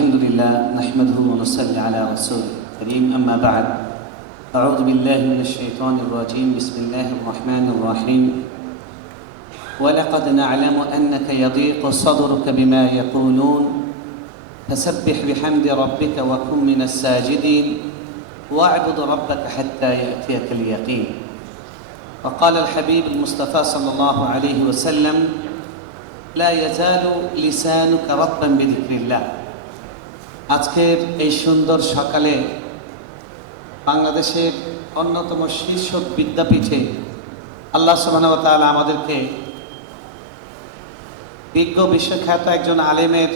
الحمد لله نحمده ونصلي على رسوله الكريم أما بعد أعوذ بالله من الشيطان الرجيم بسم الله الرحمن الرحيم ولقد نعلم أنك يضيق صدرك بما يقولون فسبح بحمد ربك وكن من الساجدين واعبد ربك حتى يأتيك اليقين وقال الحبيب المصطفى صلى الله عليه وسلم لا يزال لسانك رطبا بذكر الله আজকের এই সুন্দর সকালে বাংলাদেশের অন্যতম শীর্ষ বিদ্যাপীঠে আল্লাহ সুবহানাহু ওয়া তাআলা আমাদেরকে বিজ্ঞ বিশ্বখ্যাত একজন আলেমের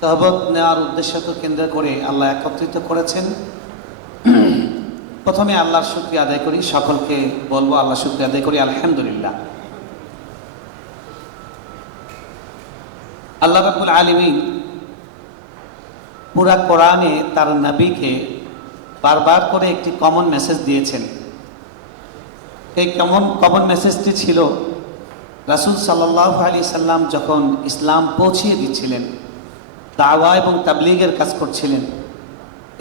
তহবত নেওয়ার উদ্দেশ্যকে কেন্দ্র করে আল্লাহ একত্রিত করেছেন। প্রথমে আল্লাহর শুকরিয়া আদায় করি, সকলকে বলবো আল্লাহ শুকরিয়া আদায় করি আলহামদুলিল্লাহ। আল্লাহ রাব্বুল আলামিন পুরা কোরআনে তার নবীকে বারবার করে একটি কমন মেসেজ দিয়েছেন। এই কমন মেসেজটি ছিল রাসূল সাল্লাল্লাহু আলাইহি সাল্লাম যখন ইসলাম পৌঁছিয়ে দিচ্ছিলেন, দাওয়া এবং তাবলীগের কাজ করছিলেন,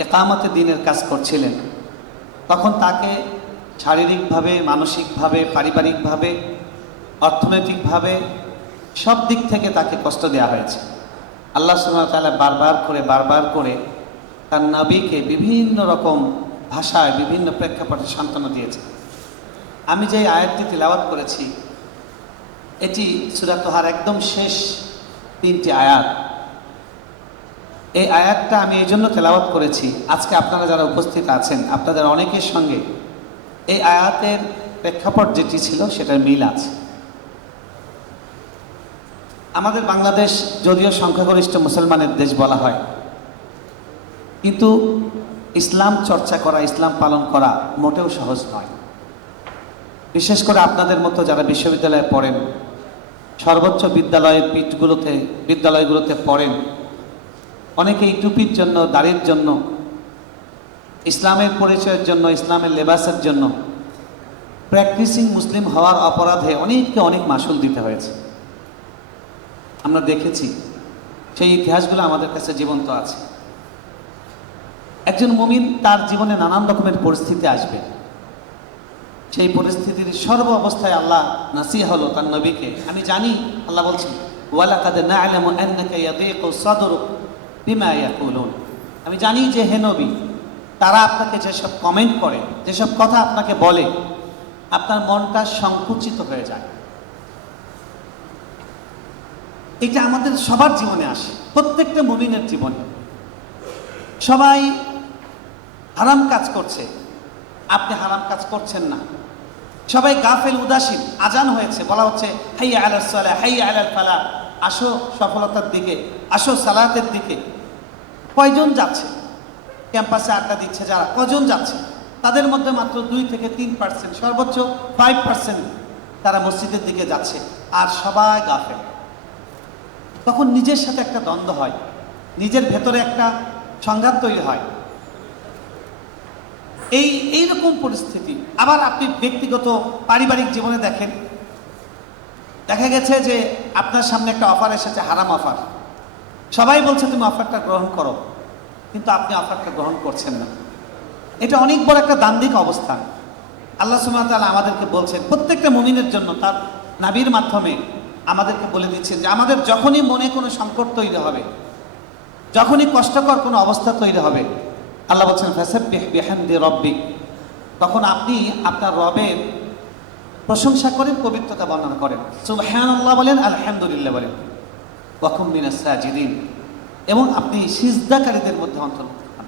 ইকামতে দ্বীনের কাজ করছিলেন, তখন তাকে শারীরিকভাবে, মানসিকভাবে, পারিবারিকভাবে, অর্থনৈতিকভাবে সব দিক থেকে তাকে কষ্ট দেওয়া হয়েছে। আল্লাহ সুবহানাহু ওয়া তাআলা বারবার করে তার নবীকে বিভিন্ন রকম ভাষায় বিভিন্ন প্রেক্ষাপটে সান্ত্বনা দিয়েছে। আমি যে আয়াতটি তিলাওয়াত করেছি এটি সূরা তাহার একদম শেষ 3টি আয়াত। এই আয়াতটা আমি এই জন্য তেলাওয়াত করেছি, আজকে আপনারা যারা উপস্থিত আছেন আপনাদের অনেকের সঙ্গে এই আয়াতের প্রেক্ষাপট যেটি ছিল সেটার মিল আছে। আমাদের বাংলাদেশ যদিও সংখ্যাগরিষ্ঠ মুসলমানের দেশ বলা হয়, কিন্তু ইসলাম চর্চা করা, ইসলাম পালন করা মোটেও সহজ নয়। বিশেষ করে আপনাদের মতো যারা বিশ্ববিদ্যালয়ে পড়েন, সর্বোচ্চ বিদ্যালয়গুলোতে পড়েন, অনেকেই টুপির জন্য, দাড়ির জন্য, ইসলামের পরিচয়ের জন্য, ইসলামের লেবাসের জন্য, প্র্যাকটিসিং মুসলিম হওয়ার অপরাধে অনেককে অনেক মাসুল দিতে হয়েছে। আমরা দেখেছি, সেই ইতিহাসগুলো আমাদের কাছে জীবন্ত আছে। একজন মুমিন তার জীবনে নানান রকমের পরিস্থিতি আসবে, সেই পরিস্থিতির সর্ব অবস্থায় আল্লাহ নাসিহা হলো তার নবীকে। আমি জানি, আল্লাহ বলছেন ওয়ালাকাদ না'লামু আন্নাকা ইয়াদীকু সাদরুক বিমা ইয়াকুলুন, আমি জানি যে হে নবী, তারা আপনাকে যেসব কমেন্ট করে, যেসব কথা আপনাকে বলে, আপনার মনটা সংকুচিত হয়ে যায়। এটা আমাদের সবার জীবনে আসে, প্রত্যেকটা মুমিনের জীবনে। সবাই হারাম কাজ করছে, আপনি হারাম কাজ করছেন না। সবাই গাফেল, উদাসীন। আজান হয়েছে, বলা হচ্ছে হাইয়া আলাস সালাহ, হাইয়া আলাল ফালাহ, আসো সফলতার দিকে, আসো সালাতের দিকে। কয়জন যাচ্ছে ক্যাম্পাসে আড্ডা দিচ্ছে? যারা কজন যাচ্ছে? তাদের মধ্যে মাত্র 2 থেকে 3%, সর্বোচ্চ 5% তারা মসজিদের দিকে যাচ্ছে, আর সবাই গাফেল। তখন নিজের সাথে একটা দ্বন্দ্ব হয়, নিজের ভেতরে একটা সংঘাত তৈরি হয়। এইরকম পরিস্থিতি আবার আপনি ব্যক্তিগত পারিবারিক জীবনে দেখেন। দেখা গেছে যে আপনার সামনে একটা অফার এসেছে, হারাম অফার। সবাই বলছে তুমি অফারটা গ্রহণ করো, কিন্তু আপনি অফারটা গ্রহণ করছেন না। এটা অনেক বড় একটা দ্বান্দ্বিক অবস্থান। আল্লাহ সুবহানাহু ওয়া তাআলা আমাদেরকে বলছেন, প্রত্যেকটা মুমিনের জন্য তার নবীর মাধ্যমে আমাদেরকে বলে দিচ্ছেন যে আমাদের যখনই মনে কোনো সংকট তৈরি হবে, যখনই কষ্টকর কোনো অবস্থা তৈরি হবে, আল্লাহ বলছেন ফাসাব্বিহ বিহামদি রাব্বিক, তখন আপনি আপনার রবের প্রশংসা করেন, পবিত্রতা বর্ণনা করেন, সুবহানাল্লাহ বলেন, আলহামদুলিল্লাহ বলেন, ওয়া কুম মিনাস সাজিদিন, এবং আপনি সিজদাকারীদের মধ্যে অন্তর্ভুক্ত হন।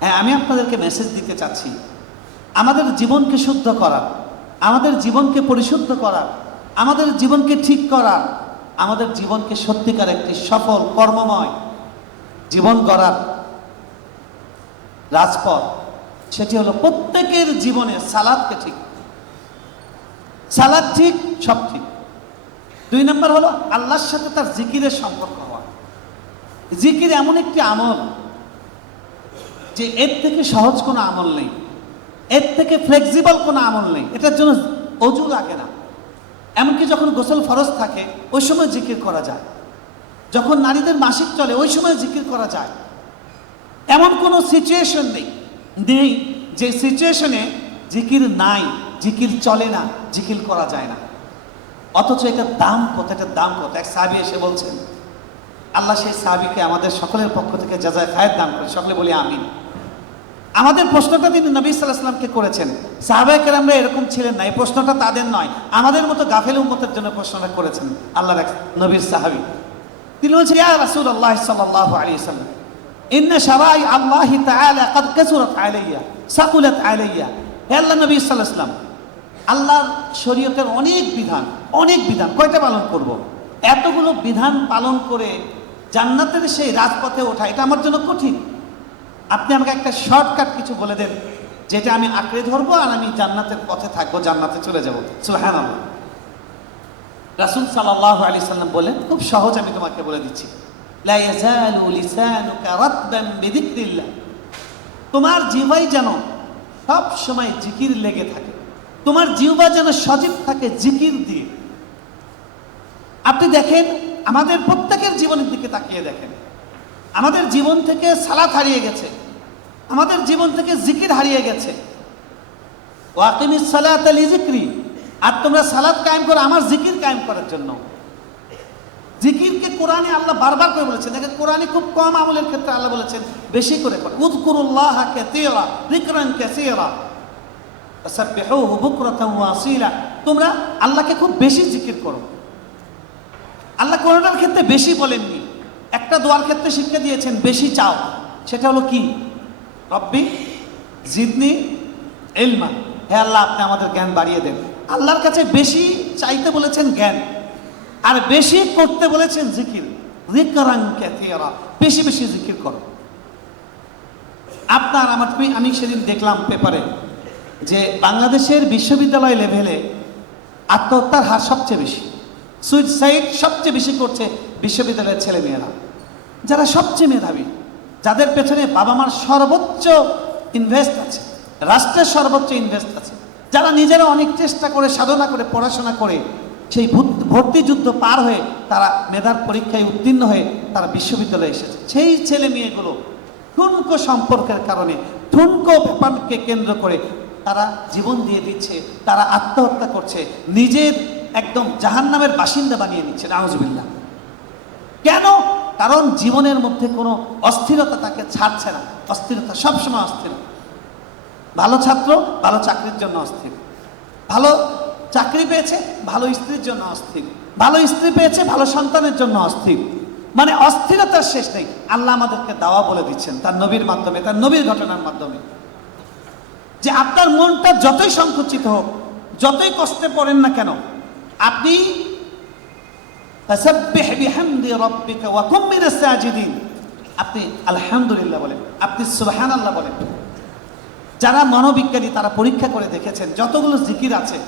হ্যাঁ, আমি আপনাদেরকে মেসেজ দিতে চাচ্ছি, আমাদের জীবনকে শুদ্ধ করা, আমাদের জীবনকে পরিশুদ্ধ করা, আমাদের জীবনকে ঠিক করা, আমাদের জীবনকে সত্যিকার একটি সফল কর্মময় জীবন গড়ার রাজপথ, সেটি হলো প্রত্যেকের জীবনে সালাতকে ঠিক। সালাত ঠিক, সব ঠিক। 2 নম্বর হলো আল্লাহর সাথে তার জিকিরের সম্পর্ক হওয়া। জিকির এমন একটি আমল যে এর থেকে সহজ কোনো আমল নেই, এর থেকে ফ্লেক্সিবল কোনো আমল নেই। এটার জন্য অজু লাগে না, এমনকি যখন গোসল ফরজ থাকে ওই সময় জিকির করা যায়, যখন নারীদের মাসিক চলে ওই সময় জিকির করা যায়, এমন কোনো সিচুয়েশন নেই যে সিচুয়েশনে জিকির নাই, জিকির চলে না, জিকির করা যায় না। অথচ এটার দাম কত, এটার দাম কত। এক সাহাবী এসে বলছেন, আল্লাহ সেই সাহাবীকে আমাদের সকলের পক্ষ থেকে জাযায়ে খায়ের দান করে, সকলে বলি আমিন। আমাদের প্রশ্নটা তিনি নবী সাল্লাল্লাহু আলাইহি ওয়াসাল্লামকে করেছেন। সাহাবায়ে কেরামরা এরকম ছিলেন না, এই প্রশ্নটা তাদের নয়, আমাদের মতো গাফেল উম্মতের জন্য প্রশ্নটা করেছেন আল্লাহর এক নবীর সাহাবী। তিনি বলছেন, ইয়া রাসূলুল্লাহ সাল্লাল্লাহু আলাইহি ওয়াসাল্লাম, ইন্না শারাই আল্লাহি তাআলা ক্বাদ কাসুরাত আলাইয়া সাকুলাত আলাইয়া। হে আল্লাহ নবী সাল্লাল্লাহু আলাইহি ওয়াসাল্লাম, আল্লাহর শরীয়তের অনেক বিধান কয়টা পালন করব? এতগুলো বিধান পালন করে জান্নাতের সেই রাজপথে ওঠা, এটা আমার জন্য কঠিন। আপনি আমাকে একটা শর্টকাট কিছু বলে দেন, যেটা আমি আঁকড়ে ধরবো আর আমি জান্নাতের পথে থাকবো, জান্নাতে চলে যাবো। সুবহানাল্লাহ। রাসূল সাল্লাল্লাহু আলাইহি সাল্লাম বলেন, খুব সহজ, আমি তোমাকে বলে দিচ্ছি, লা ইয়াজালু লিসানুকা রাতবান বিযিকরিল্লাহ। তোমার জিহ্বায় যেন সব সময় জিকির লেগে থাকে, তোমার জিহ্বা যেন সজীব থাকে জিকির দিয়ে। আপনি দেখেন, আমাদের প্রত্যেকের জীবনের দিকে তাকিয়ে দেখেন, আমাদের জীবন থেকে সালাত হারিয়ে গেছে, আমাদের জীবন থেকে জিকির হারিয়ে গেছে। ওয়াকিমিস সালাতা লিযিকরি, আর তোমরা সালাত কায়েম করো আমার জিকির কায়েম করার জন্য। জিকিরকে কোরআনে আল্লাহ বারবার করে বলেছেন। দেখেন, কোরআনে খুব কম আমলের ক্ষেত্রে আল্লাহ বলেছেন বেশি করে করো। উযকুরুল্লাহা কাসীরা যিকরান কাসীরা ওয়াসাব্বিহুহু বুকরাতান ওয়া আসীলা। তোমরা আল্লাহকে খুব বেশি জিকির করো। আল্লাহ কোরআনের ক্ষেত্রে বেশি বলেননি, একটা দোয়ার ক্ষেত্রে শিক্ষা দিয়েছেন বেশি চাও, সেটা হলো কি? রব্বি জিদনি ইলমা, হে আল্লাহ আপনি আমাদের জ্ঞান বাড়িয়ে দেন। আল্লাহর কাছে বেশি চাইতে বলেছেন জ্ঞান, আর বেশি করতে বলেছেন জিকির। যিকরান কাসীরা, বেশি বেশি জিকির করো। আপনার আমার, আমি সেদিন দেখলাম পেপারে যে বাংলাদেশের বিশ্ববিদ্যালয় লেভেলে আত্মহত্যার হার সবচেয়ে বেশি, সুইসাইড সবচেয়ে বেশি করছে বিশ্ববিদ্যালয়ের ছেলেমেয়েরা, যারা সবচেয়ে মেধাবী, যাদের পেছনে বাবা মার সর্বোচ্চ ইনভেস্ট আছে, রাষ্ট্রের সর্বোচ্চ ইনভেস্ট আছে, যারা নিজেরা অনেক চেষ্টা করে সাধনা করে পড়াশোনা করে সেই ভর্তি যুদ্ধ পার হয়ে তারা মেধার পরীক্ষায় উত্তীর্ণ হয়ে তারা বিশ্ববিদ্যালয়ে এসেছে। সেই ছেলে মেয়েগুলো ঠুনকো সম্পর্কের কারণে, ঠুনকো ব্যাপারকে কেন্দ্র করে তারা জীবন দিয়ে দিচ্ছে, তারা আত্মহত্যা করছে, নিজের একদম জাহান্নামের বাসিন্দা বানিয়ে নিচ্ছে। নাউজুবিল্লাহ। কেন? কারণ জীবনের মধ্যে কোনো অস্থিরতা তাকে ছাড়ছে না। অস্থিরতা, সবসময় অস্থির। ভালো ছাত্র ভালো চাকরির জন্য অস্থির, ভালো চাকরি পেয়েছে ভালো স্ত্রীর জন্য অস্থির, ভালো স্ত্রী পেয়েছে ভালো সন্তানের জন্য অস্থির। মানে অস্থিরতার শেষ নেই। আল্লাহ আমাদেরকে দাওয়া বলে দিচ্ছেন তার নবীর মাধ্যমে, তার নবীর ঘটনার মাধ্যমে, যে আপনার মনটা যতই সংকুচিত হোক, যতই কষ্টে পড়েন না কেন, আপনি ফাসাব্বিহ বিহামদি রাব্বিকা ওয়া কুম মিনাস সাজিদিন, আপনি আলহামদুলিল্লাহ বলেন, আপনি সুবহানাল্লাহ বলেন। যারা মনোবিজ্ঞানী তারা পরীক্ষা করে দেখেছেন যতগুলো জিকির আছে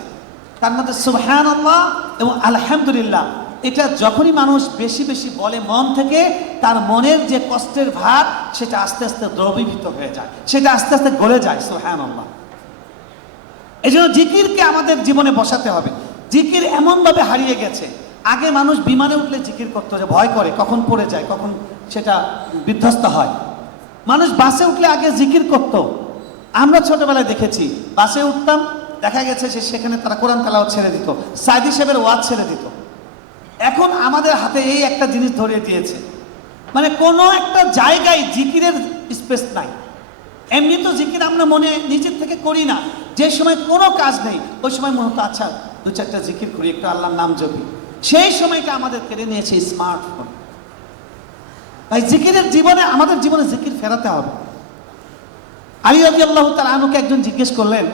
তার মধ্যে সুবহানাল্লাহ এবং আলহামদুলিল্লাহ, এটা যখনই মানুষ বেশি বেশি বলে মন থেকে, তার মনের যে কষ্টের ভার সেটা আস্তে আস্তে দ্রবীভূত হয়ে যায়, সেটা আস্তে আস্তে গলে যায়। সুবহানাল্লাহ। এই জন্য জিকিরকে আমাদের জীবনে বসাতে হবে। জিকির এমনভাবে হারিয়ে গেছে, আগে মানুষ বিমানে উঠলে জিকির করতো, যে ভয় করে কখন পড়ে যায়, কখন সেটা বিধ্বস্ত হয়। মানুষ বাসে উঠলে আগে জিকির করত। আমরা ছোটবেলায় দেখেছি, বাসে উঠতাম, দেখা গেছে যে সেখানে তারা কোরআন তেলাওয়াত ছেড়ে দিত, সাইদি সাহেবের ওয়াজ ছেড়ে দিত। এখন আমাদের হাতে এই একটা জিনিস ধরিয়ে দিয়েছে, মানে কোনো একটা জায়গায় জিকিরের স্পেস নাই। এমনি তো জিকির আমরা মনে নিজের থেকে করি না, যে সময় কোনো কাজ নেই ওই সময় মনে হতো আচ্ছা দু চারটা জিকির করি, একটু আল্লাহর নাম জপি। সেই সময়টা আমাদের কেড়ে নিয়েছে স্মার্টফোন। তাই জিকিরের জীবনে, আমাদের জীবনে জিকির ফেরাতে হবে। আলী রাদিয়াল্লাহু তাআলা আনহুকে একজন জিজ্ঞেস করলেন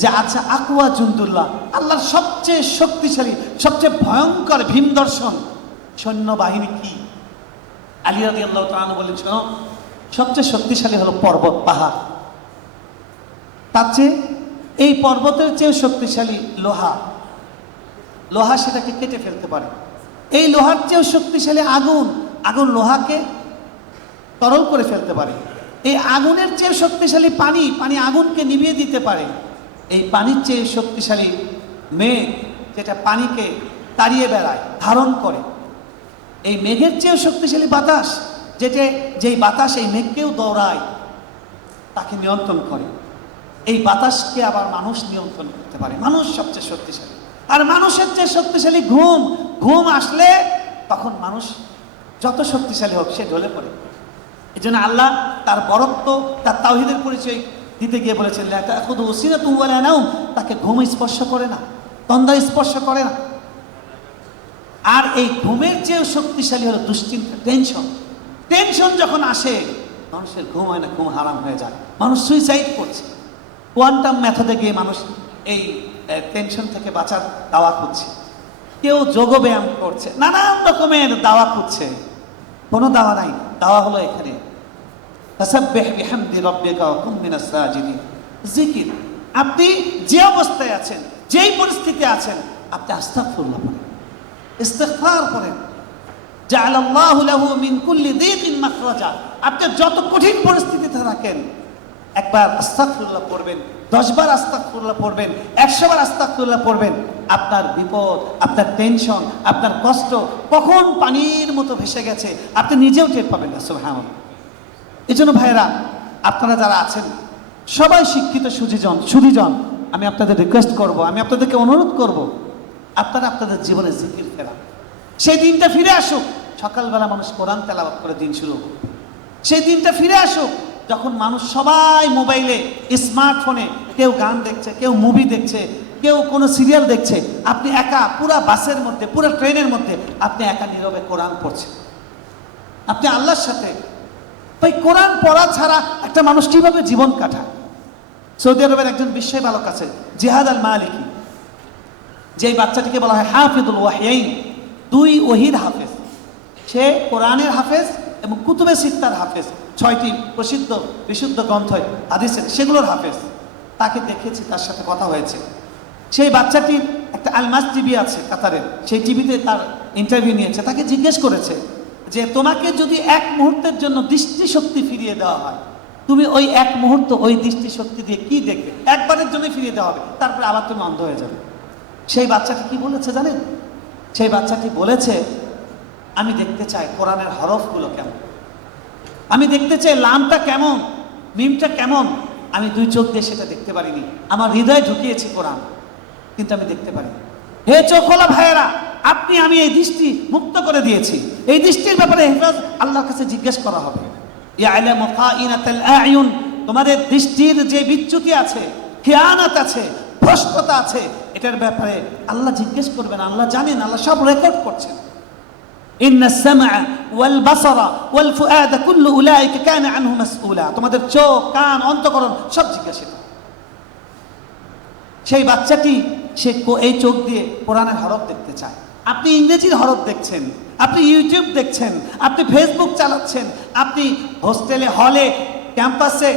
যে আচ্ছা আকওয়া জুনদুল্লাহ, আল্লাহর সবচেয়ে শক্তিশালী সবচেয়ে ভয়ঙ্কর ভীম দর্শন সৈন্যবাহিনী কি? আলী রাদিয়াল্লাহু তাআলা আনহু বলেন, শোনো, সবচেয়ে শক্তিশালী হলো পর্বত, পাহাড়। তার চেয়ে এই পর্বতের চেয়ে শক্তিশালী লোহা, লোহা সেটাকে কেটে ফেলতে পারে। এই লোহার চেয়েও শক্তিশালী আগুন, আগুন লোহাকে তরল করে ফেলতে পারে। এই আগুনের চেয়ে শক্তিশালী পানি, পানি আগুনকে নিভিয়ে দিতে পারে। এই পানির চেয়ে শক্তিশালী মেঘ, যেটা পানিকে তাড়িয়ে বেড়ায়, ধারণ করে। এই মেঘের চেয়েও শক্তিশালী বাতাস, যেই বাতাস এই মেঘকেও দৌড়ায়, তাকে নিয়ন্ত্রণ করে, এই বাতাসকে আবার মানুষ নিয়ন্ত্রণ করতে পারে। মানুষ সবচেয়ে শক্তিশালী। আর মানুষের চেয়ে শক্তিশালী ঘুম। ঘুম আসলে তখন মানুষ যত শক্তিশালী হোক সে ঢলে পড়ে। এই জন্য আল্লাহ তার বরত্ব, তার তাওহীদের পরিচয় দিতে গিয়ে বলেছেন, লা তাখুযু সিনাতুন ওয়ালা নাওম, তাকে ঘুম স্পর্শ করে না, তন্দ্রা স্পর্শ করে না। আর এই ঘুমের চেয়েও শক্তিশালী হলো দুশ্চিন্তা, টেনশন। টেনশন যখন আসে মানুষের ঘুম হয় না, ঘুম হারাম হয়ে যায়, মানুষ সুইসাইড করছে। কোয়ান্টাম মেথডে গিয়ে মানুষ এই টেনশন থেকে বাঁচার দাওয়া খুঁজছে, কেউ যোগব্যায়াম করছে, নানান রকমের দাওয়া খুঁজছে। কোনো দাওয়া নাই, দাওয়া হলো এখানে ফাসাব্বিহ বিহামদি রাব্বিকা ওয়া কুন মিনাস সাজিদিন। জিকির। আপনি যে অবস্থায় আছেন, যেই পরিস্থিতি আছেন, আপনি আস্তাগফিরুল্লাহ পড়েন, ইস্তিগফার করেন। জাআলাল্লাহু লাহু মিন কুল্লি দীকিন মাখরাজা। আপনি যত কঠিন পরিস্থিতিতে থাকেন, একবার আস্তাগফিরুল্লাহ পড়বেন, 10 বার আস্তাগফিরুল্লাহ পড়বেন, 100 বার আস্তাগফিরুল্লাহ পড়বেন, আপনার বিপদ, আপনার টেনশন, আপনার কষ্ট কখন পানির মতো ভেসে গেছে আপনি নিজেও টের পাবেন না। সুবহানাল্লাহ। এই জন্য ভাইরা, আপনারা যারা আছেন সবাই শিক্ষিত সুধীজন, আমি আপনাদের রিকোয়েস্ট করব, আমি আপনাদেরকে অনুরোধ করব, আপনারা আপনাদের জীবনে জিকির ফেরা। সেই দিনটা ফিরে আসুক, সকালবেলা মানুষ কোরআন তেলাওয়াত করে দিন শুরু। সেই দিনটা ফিরে আসুক যখন মানুষ সবাই মোবাইলে, স্মার্টফোনে, কেউ গান দেখছে, কেউ মুভি দেখছে, কেউ কোনো সিরিয়াল দেখছে, আপনি একা পুরা বাসের মধ্যে, পুরো ট্রেনের মধ্যে আপনি একা নীরবে কোরআন পড়ছেন, আপনি আল্লাহর সাথে। ভাই, কোরআন পড়া ছাড়া একটা মানুষ কিভাবে জীবন কাটায়? সৌদি আরবের একজন বিস্ময় বালক আছে, জিহাদ আল মালিকি, যেই বাচ্চাটিকে বলা হয় হাফিজুল ওয়াহিয়াইন, 2 ওহির হাফেজ। সে কোরআনের হাফেজ এবং কুতুবে সিত্তার হাফেজ, 6টি প্রসিদ্ধ বিশুদ্ধ গ্রন্থ হাদিসের, সেগুলোর হাফেজ। তাকে দেখেছি, তার সাথে কথা হয়েছে। সেই বাচ্চাটির একটা আলমাস টিভি আছে কাতারের, সেই টিভিতে তার ইন্টারভিউ নিয়েছে। তাকে জিজ্ঞেস করেছে যে তোমাকে যদি 1 মুহূর্তের জন্য দৃষ্টিশক্তি ফিরিয়ে দেওয়া হয়, তুমি ওই 1 মুহূর্ত ওই দৃষ্টিশক্তি দিয়ে কি দেখবে? একবারের জন্য ফিরিয়ে দেওয়া হবে, তারপরে আবার তুমি অন্ধ হয়ে যাবে। সেই বাচ্চাটি কি বলেছে জানেন? সেই বাচ্চাটি বলেছে, আমি দেখতে চাই কোরআনের হরফগুলো কেমন, আমি দেখতে চাই লামটা কেমন, মিমটা কেমন। আমি 2 চোখ দিয়ে সেটা দেখতে পারিনি, আমার হৃদয়ে ঢুকিয়েছি কোরআন, কিন্তু আমি দেখতে পারিনি। হে চোখওয়ালা ভাইয়েরা, আমি এই দৃষ্টি মুক্ত করে দিয়েছি। এই দৃষ্টির ব্যাপারে হেফাজ আল্লাহর কাছে জিজ্ঞেস করা হবে। ইয়ালামু খাইনাতাল আ'য়ুন, তোমাদের দৃষ্টির যে বিচ্যুতি আছে, খেয়ানত আছে, ভ্রষ্টতা আছে, এটার ব্যাপারে আল্লাহ জিজ্ঞেস করবেন। আল্লাহ জানেন, আল্লাহ সব রেকর্ড করছেন। ইন্নাস সামআ ওয়াল বাসারা ওয়াল ফুআদা কুল্লু উলাইকা কানা আনহু মাসউলা, তোমাদের চোখ, কান, অন্তঃকরণ সব জিজ্ঞাসিত। সেই বাচ্চাটি সে এই চোখ দিয়ে কোরআনের হরফ দেখতে চায়। আপনি ইংরেজির হরফ দেখছেন, আপনি ইউটিউব দেখছেন, আপনি ফেসবুক চালাচ্ছেন, আপনি হোস্টেলে, হলে, ক্যাম্পাসে,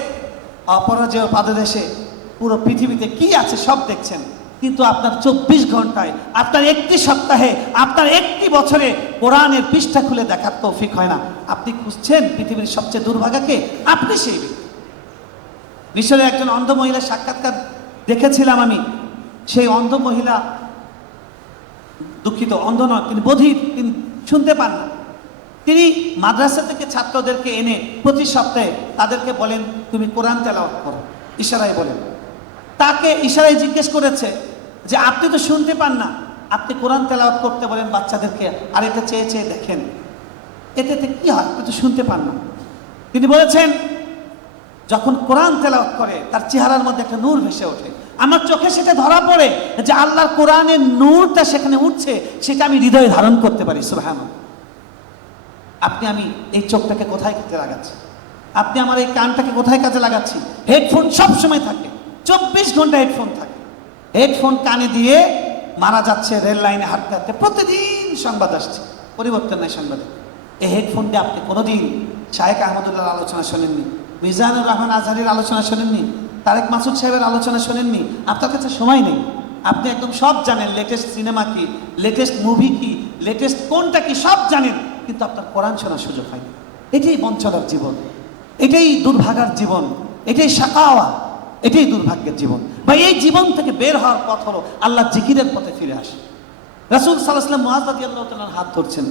অপরাজেয় পাদদেশে, পুরো পৃথিবীতে কি আছে সব দেখছেন, কিন্তু আপনার 24 ঘন্টায়, আপনার 1টি সপ্তাহে, আপনার 1টি বছরে কোরআনের পৃষ্ঠা খুলে দেখার তৌফিক হয় না। আপনি খুঁজছেন পৃথিবীর সবচেয়ে দুর্ভাগাকে, আপনি সেই ব্যক্তি। মিশরে একজন অন্ধ মহিলার সাক্ষাৎকার দেখেছিলাম আমি। সেই অন্ধ মহিলা, দুঃখিত, অন্ধ নয়, তিনি বধির, তিনি শুনতে পান না। তিনি মাদ্রাসা থেকে ছাত্রদেরকে এনে প্রতি সপ্তাহে তাদেরকে বলেন, তুমি কোরআন তেলাওয়াত করো, ইশারায় বলেন। তাকে ইশারায় জিজ্ঞেস করেছে যে আপনি তো শুনতে পান না, আপনি কোরআন তেলাওয়াত করতে বলেন বাচ্চাদেরকে, আর এটা চেয়ে চেয়ে দেখেন, এতে কি হয়? আপনি তো শুনতে পান না। তিনি বলেছেন, যখন কোরআন তেলাওয়াত করে তার চেহারার মধ্যে একটা নূর ভেসে ওঠে। আমার চোখে সেটা ধরা পড়ে যে আল্লাহর কোরআনের নূরটা সেখানে উঠছে, সেটা আমি হৃদয়ে ধারণ করতে পারি। সুবহানাল্লাহ। আমি এই চোখটাকে কোথায় কাজে লাগাচ্ছি? আপনি আমার এই কানটাকে কোথায় কাজে লাগাচ্ছি? হেডফোন সব সময় থাকে, 24 ঘন্টা হেডফোন থাকে। হেডফোন কানে দিয়ে মারা যাচ্ছে, রেল লাইনে হাঁটতে হাঁটতে, প্রতিদিন সংবাদ আসছে, পরিবর্তন নাই সংবাদে। এই হেডফোন দিয়ে আপনি কোনোদিন শায়েখ আহমদুল্লাহর আলোচনা শোনেননি, মিজানুর রহমান আজহারির আলোচনা শোনেননি, তারেক মাসুদ সাহেবের আলোচনা শোনেননি। আপনার কাছে সময় নেই, আপনি একদম সব জানেন, লেটেস্ট সিনেমা কি, লেটেস্ট মুভি কি, লেটেস্ট কোনটা কি সব জানেন, কিন্তু আপনার কোরআন শোনার সুযোগ হয়নি। এটাই বঞ্চনার জীবন, এটাই দুর্ভাগার জীবন, এটাই শাকাওয়া, এটাই দুর্ভাগ্যের জীবন। বা এই জীবন থেকে বের হওয়ার পথ হলো আল্লাহ জিকিরের পথে ফিরে আসে। রাসূল সাল্লাল্লাহু আলাইহি ওয়াসাল্লাম মুআয রাদিয়াল্লাহু তাআলার হাত ধরছেন,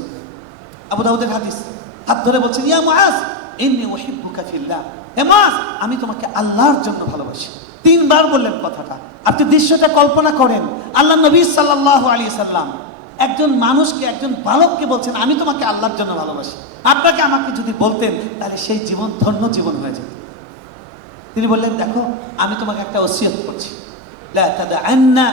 আবু দাউদের হাদিস। হাত ধরে বলছেন, ইয়া মুআজ ইন্নী উহিব্বুকা ফিল্লাহ, হে মুআজ আমি তোমাকে আল্লাহর জন্য ভালোবাসি। 3 বার বললেন কথাটা। আপনি দৃশ্যটা কল্পনা করেন, আল্লাহ নবী সাল্লাল্লাহু আলাইহি সাল্লাম একজন মানুষকে, একজন বালককে বলছেন আমি তোমাকে আল্লাহর জন্য ভালোবাসি। আপনাকে আমাকে যদি বলতেন তাহলে সেই জীবন ধন্য জীবন হয়ে যেত। তিনি বললেন, দেখো আমি তোমাকে একটা ওসিয়ত করছি, লা তাদআন্না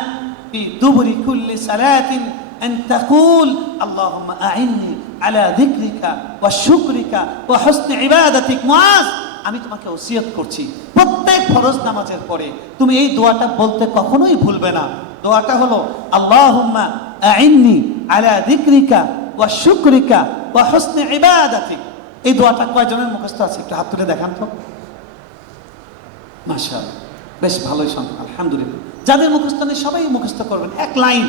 ফি দুবুরি কুল্লি সালাতিন আন তাকুল আল্লাহুম্মা আইন্নি আলা যিকরিকা ওয়া শুকরিকা ওয়া হুসনি ইবাদাতিক। মুআজ আমি তোমাকে ওসিয়ত করছি, প্রত্যেক ফরজ নামাজের পরে তুমি এই দোয়াটা বলতে কখনোই ভুলবে না। দোয়াটা হলো আল্লাহুম্মা আইন্নি আলা যিকরিকা ওয়া শুকরিকা ওয়া হুসনি ইবাদাতিক। এই দোয়াটা কয়জনের মুখস্থ আছে একটু হাত তুলে দেখান তো। মাশাআল্লাহ, বেশ ভালোই শুনুন, আলহামদুলিল্লাহ। যাদের মুখস্থ নেই সবাই মুখস্থ করবেন। 1 লাইন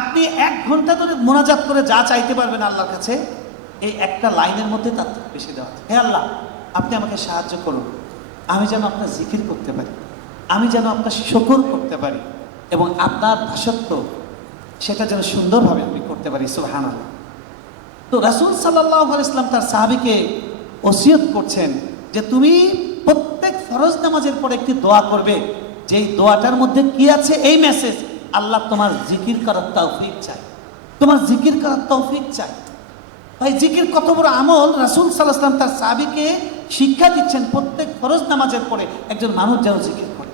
আপনি 1 ঘন্টা ধরে মোনাজাত করে যা চাইতে পারবেন আল্লাহর কাছে, এই একটা লাইনের মধ্যে তার থেকে বেশি দেওয়া আছে। হে আল্লাহ, আপনি আমাকে সাহায্য করুন, আমি যেন আপনার জিকির করতে পারি, আমি যেন আপনার শুকর করতে পারি, এবং আপনার দাসত্ব সেটা যেন সুন্দরভাবে আমি করতে পারি। সুবহানাল্লাহ। তো রাসূল সাল্লাল্লাহু আলাইহি ওয়াসাল্লাম তার সাহাবীকে ওসিয়ত করছেন যে তুমি প্রত্যেক ফরজ নামাজের পরে একটি দোয়া করবে, যেই দোয়াটার মধ্যে কি আছে এই মেসেজ, আল্লাহ তোমার জিকির করার তৌফিক চাই, তোমার জিকির করার তৌফিক চাই। ভাই জিকির কত বড় আমল! রাসূল সাল্লাল্লাহু আলাইহি ওয়াসাল্লাম তার সাহাবীকে শিক্ষা দিচ্ছেন প্রত্যেক ফরজ নামাজের পরে একজন মানুষ যেন জিকির করে।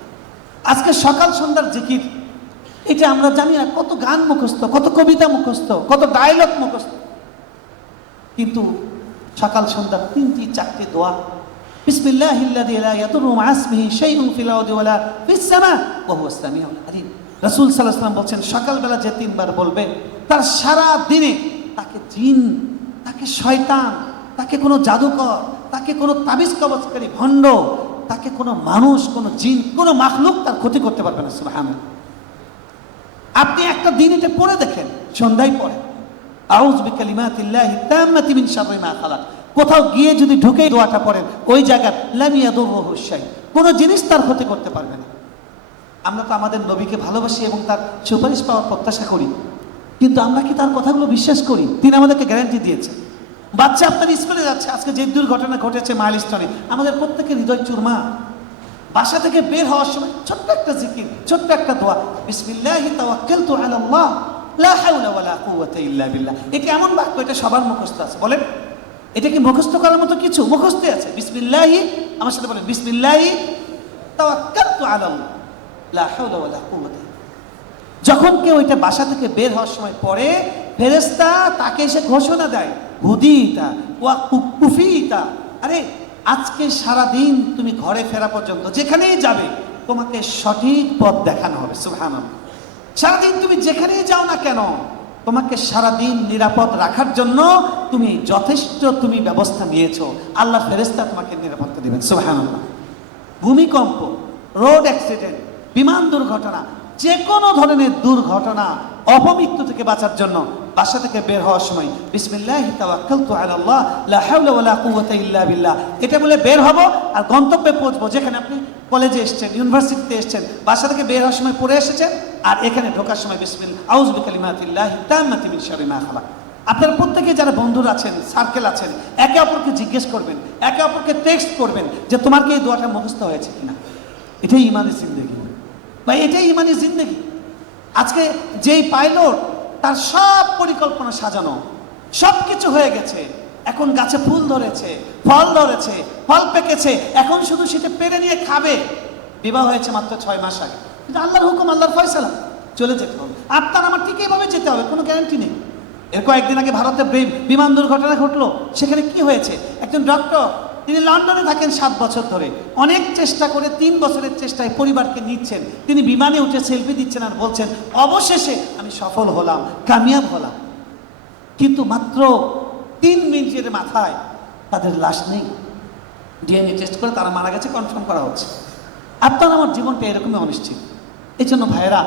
আজকে সকাল সন্ধ্যার জিকির, এটা আমরা জানি না, কত গান মুখস্থ, কত কবিতা মুখস্থ, কত ডায়লগ মুখস্থ, কিন্তু সকাল সন্ধ্যা 3টি 4টি দোয়া। বিসমিল্লাহিল্লাযী লা ইয়াদুররু মা ইসমিহি শাইউন ফিল আরদি ওয়ালা ফিস সামা ওয়া হুয়াস সামিউল আলিম। রাসূল সাল্লাল্লাহু আলাইহি ওয়াসাল্লাম বলছেন সকালবেলা যে 3 বার বলবে তার সারা দিনে তাকে জিন, তাকে শয়তান, তাকে কোনো জাদুকর, তাকে কোনো তাবিজ কবজকারী ভণ্ড, তাকে কোনো মানুষ, কোনো জিন, কোনো মাখলুক তার ক্ষতি করতে পারবে না। সুবহানাল্লাহ। আপনি একটা দিন এটা পড়ে দেখেন, সন্ধ্যায় পড়ে আউযু বিকালিমাতিল্লাহি তাম্মাতি মিন শাররি মা খালাক। কোথাও গিয়ে যদি ঢুকে দোয়াটা পড়েন, ওই জায়গায় লাম ইয়াদুররুহু শাই, কোনো জিনিস তার ক্ষতি করতে পারবে না। আমরা তো আমাদের নবীকে ভালোবাসি এবং তার সুপারিশ পাওয়ার প্রত্যাশা করি, কিন্তু আমরা কি তার কথাগুলো বিশ্বাস করি? তিনি আমাদেরকে গ্যারান্টি দিয়েছেন। বাচ্চা আপনার স্কুলে যাচ্ছে, আজকে যে দুর্ঘটনা ঘটেছে মাইলস্টোনে, আমাদের প্রত্যেকের হৃদয় চুরমা। বাসা থেকে বের হওয়ার সময় ছোট্ট একটা জিকির, ছোট্ট একটা দোয়া, বিসমিল্লাহি তাওয়াক্কালতু আলাল্লাহ লা হাওলা ওয়ালা কুওয়াতা ইল্লা বিল্লাহ। এটা এমন বাক্য, এটা সবার মুখস্থ আছে। বলেন, এটা কি মুখস্থ করার মতো কিছু? মুখস্থ আছে। বিসমিল্লাহি, আমার সাথে বলেন, বিসমিল্লাহি তাওয়াক্কালতু আলাল্লাহ লা হাওলা ওয়ালা কুওয়াতা। যখন কেউ এটা বাসা থেকে বের হওয়ার সময় পড়ে, ফেরেশতা তাকে এসে ঘোষণা দেয়, হুদিতা ওয়া কুফিতা। আরে আজকে সারা দিন তুমি ঘরে ফেরা পর্যন্ত যেখানেই যাবে তোমাকে সঠিক পথ দেখানো হবে। সুবহানাল্লাহ। সারাদিন তুমি যেখানেই যাও না কেন, তোমাকে সারাদিন নিরাপদ রাখার জন্য তুমি যথেষ্ট তুমি ব্যবস্থা নিয়েছো, আল্লাহ ফেরেশতা তোমাকে নিরাপত্তা দিবেন। সুবহানাল্লাহ। ভূমিকম্প, রোড অ্যাক্সিডেন্ট, বিমান দুর্ঘটনা, যে কোনো ধরনের দুর্ঘটনা, অপমৃত্যু থেকে বাঁচার জন্য বাসা থেকে বের হওয়ার সময় বিসমিল্লাহি তাওয়াক্কালতু আলাল্লাহ লা হাওলা ওয়ালা কুওয়াতা ইল্লা বিল্লাহ এটা বলে বের হব, আর গন্তব্যে পৌঁছবো। যেখানে আপনি কলেজে এসেছেন, ইউনিভার্সিটিতে এসেছেন, বাসা থেকে বের হওয়ার সময় পড়ে এসেছেন, আর এখানে ঢোকার সময় বিসমিল্লাহ আউযু বিকালিমাতিল্লাহি তাম্মাতি মিন শাররি মা খালাক। আপনারা প্রত্যেকে যারা বন্ধুরা আছেন, সার্কেল আছেন, একে অপরকে জিজ্ঞেস করবেন, একে অপরকে টেক্সট করবেন যে তোমার কি এই দোয়াটা মুখস্থ হয়েছে কিনা। এটাই ইমানের জিন্দেগি ভাই, এটাই ইমানের জিন্দেগি। আজকে যেই পাইলট, তার সব পরিকল্পনা সাজানো, সব কিছু হয়ে গেছে, এখন গাছে ফুল ধরেছে, ফল ধরেছে, ফল পেকেছে, এখন শুধু সেটা পেরে নিয়ে খাবে। বিবাহ হয়েছে মাত্র 6 মাস আগে, কিন্তু আল্লাহর হুকুম, আল্লাহর ফয়সালা, চলে যেতে হবে। আপনার আমার ঠিক এইভাবে যেতে হবে, কোনো গ্যারান্টি নেই। এর কয়েকদিন আগে ভারতে বিমান দুর্ঘটনা ঘটলো। সেখানে কি হয়েছে, একজন ডক্টর, তিনি লন্ডনে থাকেন 7 বছর ধরে, অনেক চেষ্টা করে 3 বছরের চেষ্টায় পরিবারকে নিচ্ছেন। তিনি বিমানে উঠে সেলফি দিচ্ছেন আর বলছেন অবশেষে আমি সফল হলাম, কামিয়াব হলাম। কিন্তু মাত্র 3 মিনিটের মাথায় তাদের লাশ নেই। ডিএনএ টেস্ট করে তারা মারা গেছে, কনফার্ম করা হচ্ছে। আপনার আমার জীবনটা এরকমই অনিশ্চিত। এই জন্য ভাইয়েরা,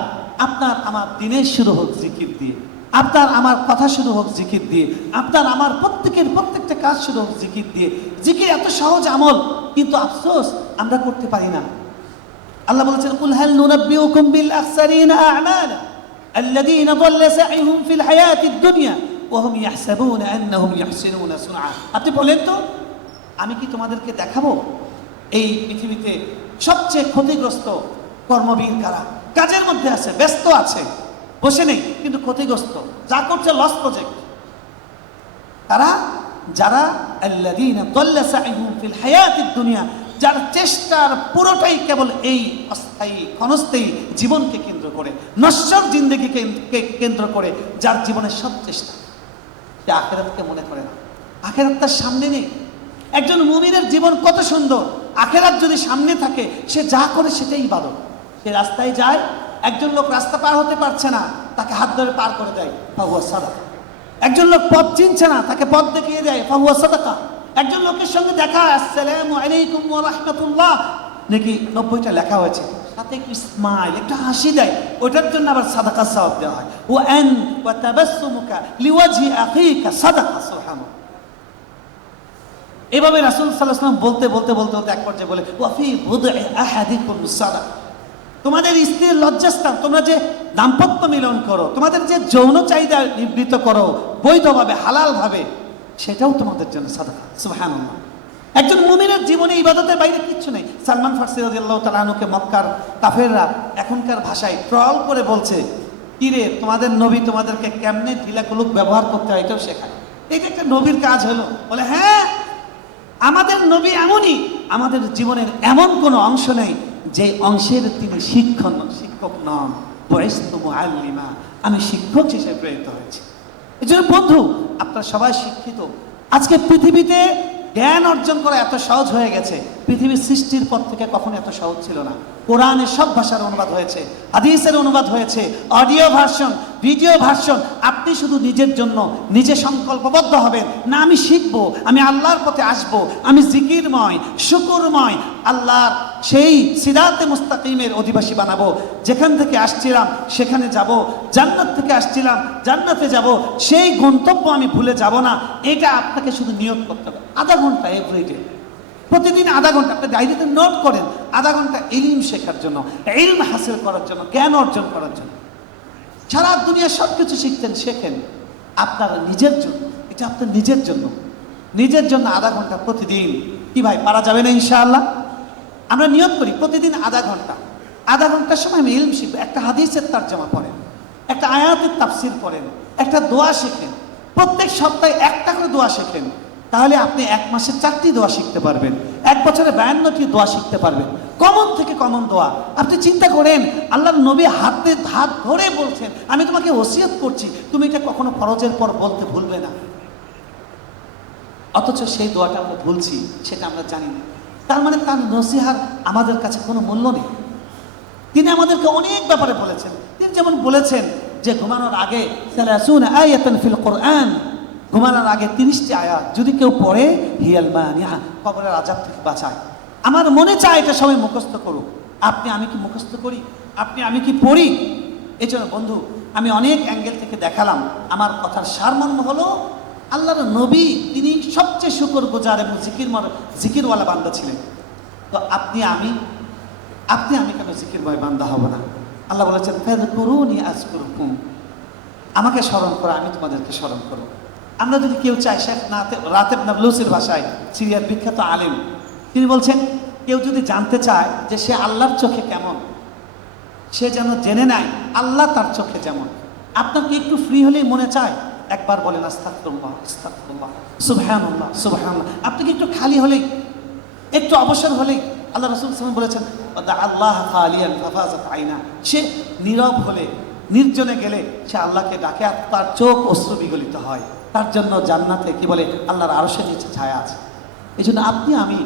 আপনার আমার দিনের শুরু হোক জিকির দিয়ে, আপনার আমার কথা শুরু হোক জিকির দিয়ে, আপনার আমার প্রত্যেকটা কাজ শুরু হোক জিকির দিয়ে। জিকির এত সহজ আমল, কিন্তু আফসোস আমরা করতে পারি না। আল্লাহ বলেছেন, কুল হাল নুনাব্বিউকুম বিল আখসারিনা আ'মালা আল্লাযীনা দাল্লা সা'ইহুম ফিল হায়াতিদ দুনিয়া ওয়া হুম ইয়াহসাবুনা আন্নাহুম ইউহসিনুনা সুনআ। আপনি বলেন তো, আমি কি তোমাদেরকে দেখাবো এই পৃথিবীতে সবচেয়ে ক্ষতিগ্রস্ত কর্মবীর কারা? কাজের মধ্যে আছে, ব্যস্ত আছে, বসে নেই, কিন্তু ক্ষতিগ্রস্ত, যা করছে লস প্রজেক্ট। তারা যারা আল্লাযীনা দাল্লা সাইহুম ফিল হায়াতিদ দুনিয়া, যার চেষ্টার পুরোটাই কেবল এই অস্থায়ী ক্ষণস্থায়ী জীবনকে কেন্দ্র করে, নশ্বর জিন্দেগিকে কেন্দ্র করে, যার জীবনের সব চেষ্টা, সে আখিরাতকে মনে করে না। আখিরাত তার সামনে নেই। একজন মুমিনের জীবন কত সুন্দর, আখিরাত যদি সামনে থাকে, সে যা করে সেটাই ইবাদত। সে রাস্তায় যায়, একজন লোক রাস্তা পার হতে পারছে না, তাকে হাত ধরে পার করে দেয়, ফাহুয়া সাদাকা। একজন লোক পথ চিনছে না, তাকে পথ দেখিয়ে দেয়, ফাহুয়া সাদাকা। একজন লোকের সঙ্গে দেখা, আসসালামু আলাইকুম ওয়া রাহমাতুল্লাহ, নাকি 90টা লেখা হয়েছে, সাথে একটু স্মাইল, একটু হাসি দেয়, ওটার জন্য আবার সাদাকা সওয়াব দেওয়া হয়। ওয়া আন ওয়া তাবাসসুমুকা লিওয়াজহি আখিকা সাদাকা। সুবহানাল্লাহ। এভাবে রাসূল সাল্লাল্লাহু আলাইহি ওয়াসাল্লাম বলতে বলতে বলতে বলতে এক পর্যায়ে বলে, ওয়া ফি বুদ'i আহাদিকুম সাদাকা। তোমাদের স্ত্রীর লজ্জাস্থান, তোমরা যে দাম্পত্য মিলন করো, তোমাদের যে যৌন চাহিদা নিবৃত্ত করো বৈধভাবে, হালালভাবে, সেটাও তোমাদের জন্য সাদাকা। সুবহানাল্লাহ। একজন মুমিনের জীবনে ইবাদতের বাইরে কিচ্ছু নেই। সালমান ফারসি রাদিয়াল্লাহু তাআলা আনহুকে মক্কার কাফেররা এখনকার ভাষায় ট্রল করে বলছে, কি রে, তোমাদের নবী তোমাদেরকে কেমনে ঢিলাকুলুক ব্যবহার করতে হয় এটাও শেখায়। এটা একটা নবীর কাজ হলো? বলে হ্যাঁ, আমাদের নবী এমনই। আমাদের জীবনের এমন কোনো অংশ নেই যে অংশের তিনি শিক্ষক নন। বুইসতু মুআল্লিমা, আমি শিক্ষক হিসেবে প্রেরিত হয়েছি। এই জন্য বন্ধু, আপনারা সবাই শিক্ষিত। আজকে পৃথিবীতে জ্ঞান অর্জন করা এত সহজ হয়ে গেছে, পৃথিবীর সৃষ্টির পর থেকে কখনো এত সহজ ছিল না। কোরআনের সব ভাষার অনুবাদ হয়েছে, হাদিসের অনুবাদ হয়েছে, অডিও ভার্সন, ভিডিও ভার্সন। আপনি শুধু নিজের জন্য নিজে সংকল্পবদ্ধ হবেন, না আমি শিখবো, আমি আল্লাহর পথে আসবো, আমি জিকিরময় শুকরময় আল্লাহর সেই সিরাতে মুস্তাকিমের অধিবাসী বানাবো। যেখান থেকে আসছিলাম সেখানে যাব, জান্নাত থেকে আসছিলাম জান্নাতে যাব, সেই গন্তব্য আমি ভুলে যাব না। এটা আপনাকে শুধু নিয়ত করতে হবে। আধা ঘন্টা এভরিডে, প্রতিদিন আধা ঘন্টা আপনি ডায়েরিতে নোট করেন, আধা ঘন্টা ইলম শেখার জন্য, ইলম হাসিল করার জন্য, জ্ঞান অর্জন করার জন্য। সারা দুনিয়া সব কিছু শিখতেন, শেখেন আপনার নিজের জন্য। এটা আপনার নিজের জন্য, নিজের জন্য আধা ঘন্টা প্রতিদিন। কি ভাই, পারা যাবে না ইনশাআল্লাহ? আমরা নিয়ত করি প্রতিদিন আধা ঘন্টা। আধা ঘন্টার সময় আমি ইলম শিখবো। একটা হাদিসের তরজমা পড়েন, একটা আয়াতের তাফসির পড়েন, একটা দোয়া শেখেন। প্রত্যেক সপ্তাহে একটা করে দোয়া শেখেন। তাহলে আপনি এক মাসে 4টি দোয়া শিখতে পারবেন, এক বছরে 52টি দোয়া শিখতে পারবেন। কমন থেকে কমন দোয়া। আপনি চিন্তা করেন, আল্লাহর নবী হাত ধরে বলছেন, আমি তোমাকে ওসিয়ত করছি, তুমি এটা কখনো ফরজের পর বলতে ভুলবে না। অথচ সেই দোয়াটা আমরা ভুলছি, সেটা আমরা জানি না। তার মানে তার নসিহার আমাদের কাছে কোনো মূল্য নেই। তিনি আমাদেরকে অনেক ব্যাপারে বলেছেন। তিনি যেমন বলেছেন যে ঘুমানোর আগে সালাসুনা আয়াতান ফিল কোরআন, ঘুমানোর আগে 30টি আয়াত যদি কেউ পড়ে, হিয়াল মানিয়া, কবরের আযাব থেকে বাঁচায়। আমার মনে চায় এটা সবাই মুখস্থ করুক। আমি কি মুখস্থ করি? আমি কি পড়ি? এই জন্য বন্ধু, আমি অনেক অ্যাঙ্গেল থেকে দেখালাম। আমার কথার সারমর্ম হলো, আল্লাহর নবী তিনি সবচেয়ে শুকরগুজার এবং জিকিরওয়ালা বান্দা ছিলেন। তো আপনি আমি কেন জিকিরময় বান্দা হব না? আল্লাহ বলেছেন, ফাযকুরুনি আযকুরকুম, আমাকে স্মরণ করো, আমি তোমাদেরকে স্মরণ করো। আমরা যদি কেউ চাই, শেখ রাতেব নাবলুসির ভাষায়, সিরিয়ার বিখ্যাত আলেম, তিনি বলছেন, কেউ যদি জানতে চায় যে সে আল্লাহর চোখে কেমন, সে যেন জেনে নেয় আল্লাহ তার চোখে যেমন। আপনার কি একটু ফ্রি হলেই মনে চায় একবার বলেন আস্তাগফিরুল্লাহ আস্তাগফিরুল্লাহ, সুবহানাল্লাহ সুবহানাল্লাহ। আপনি কি একটু খালি হলেই, একটু অবসর হলেই, আল্লাহ রাসূল সাল্লাল্লাহু আলাইহি ওয়াসাল্লাম বলেছেন, আল্লাহ খালিয়ান ফাফাজাত আইনা, সে নীরব হলে, নির্জনে গেলে সে আল্লাহকে ডাকে আর তার চোখ অশ্রু বিগলিত হয়। তার জন্য জান্নাতে কি বলে, আল্লাহর আরশের নিচে ছায়া আছে। এই জন্য আমি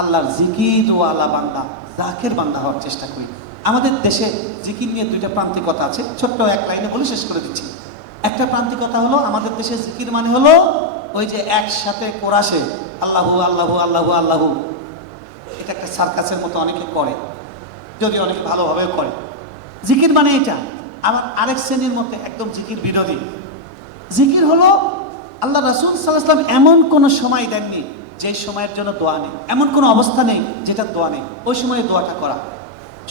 আল্লাহর জিকিরওয়ালা বান্দা, জাকির বান্দা হওয়ার চেষ্টা করি। আমাদের দেশে জিকির নিয়ে 2টা প্রান্তিকতা আছে, ছোট্ট এক লাইনে বলে শেষ করে দিচ্ছি। একটা প্রান্তিকতা হলো, আমাদের দেশে জিকির মানে হলো ওই যে একসাথে কোরাসে আল্লাহু আল্লাহু আল্লাহু আল্লাহু, এটা একটা সার্কাসের মতো অনেকে করে, যদি অনেকে ভালোভাবে করে। জিকির মানে এটা। আবার আরেক শ্রেণীর মধ্যে একদম জিকির বিরোধী। জিকির হলো, আল্লাহ রাসূল সাল্লাল্লাহু আলাইহি ওয়াসাল্লাম এমন কোনো সময় দেননি যে সময়ের জন্য দোয়া নেই, এমন কোনো অবস্থা নেই যেটা দোয়া নেই। ওই সময়ে দোয়াটা করা,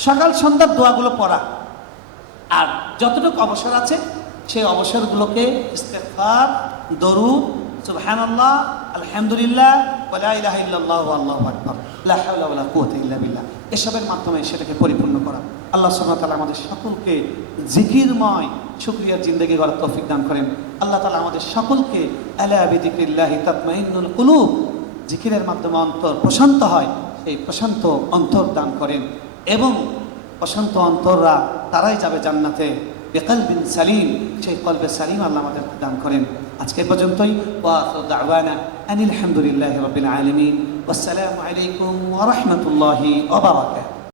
সকাল সন্ধ্যার দোয়াগুলো পড়া, আর যতটুকু অবসর আছে সেই অবসরগুলোকে ইস্তেগফার, দরুদ, সুবহানাল্লাহ, আলহামদুলিল্লাহ, ওয়া লা ইলাহা ইল্লাল্লাহু আল্লাহু আকবার, লা হাওলা ওয়া লা কুওয়াতা ইল্লা বিল্লাহ, এসবের মাধ্যমে সেটাকে পরিপূর্ণ করা। আল্লাহ সুবহানাহু ওয়া তাআলা আমাদের সকলকে জিকিরময় শুকরিয়ার জিন্দেগি গড়ার তৌফিক দান করেন। আল্লাহ তাআলা আমাদের সকলকে আলা বিযিকরিল্লাহি তাতমাইন্নুল কুলুব, জিকিরের মাধ্যমে অন্তর প্রশান্ত হয়, সেই প্রশান্ত অন্তর দান করেন। এবং প্রশান্ত অন্তররা তারাই যাবে জান্নাতে বিকলবিন সালিম, সেই কলবে সালিম আল্লাহ আমাদেরকে দান করেন। আজকে পর্যন্তই। ওয়া আখিরু দাওয়ানা আনিল হামদুলিল্লাহি রাব্বিল আলামিন। ওয়াসসালামু আলাইকুম ওয়া রাহমাতুল্লাহি ওয়া বারাকাতুহু।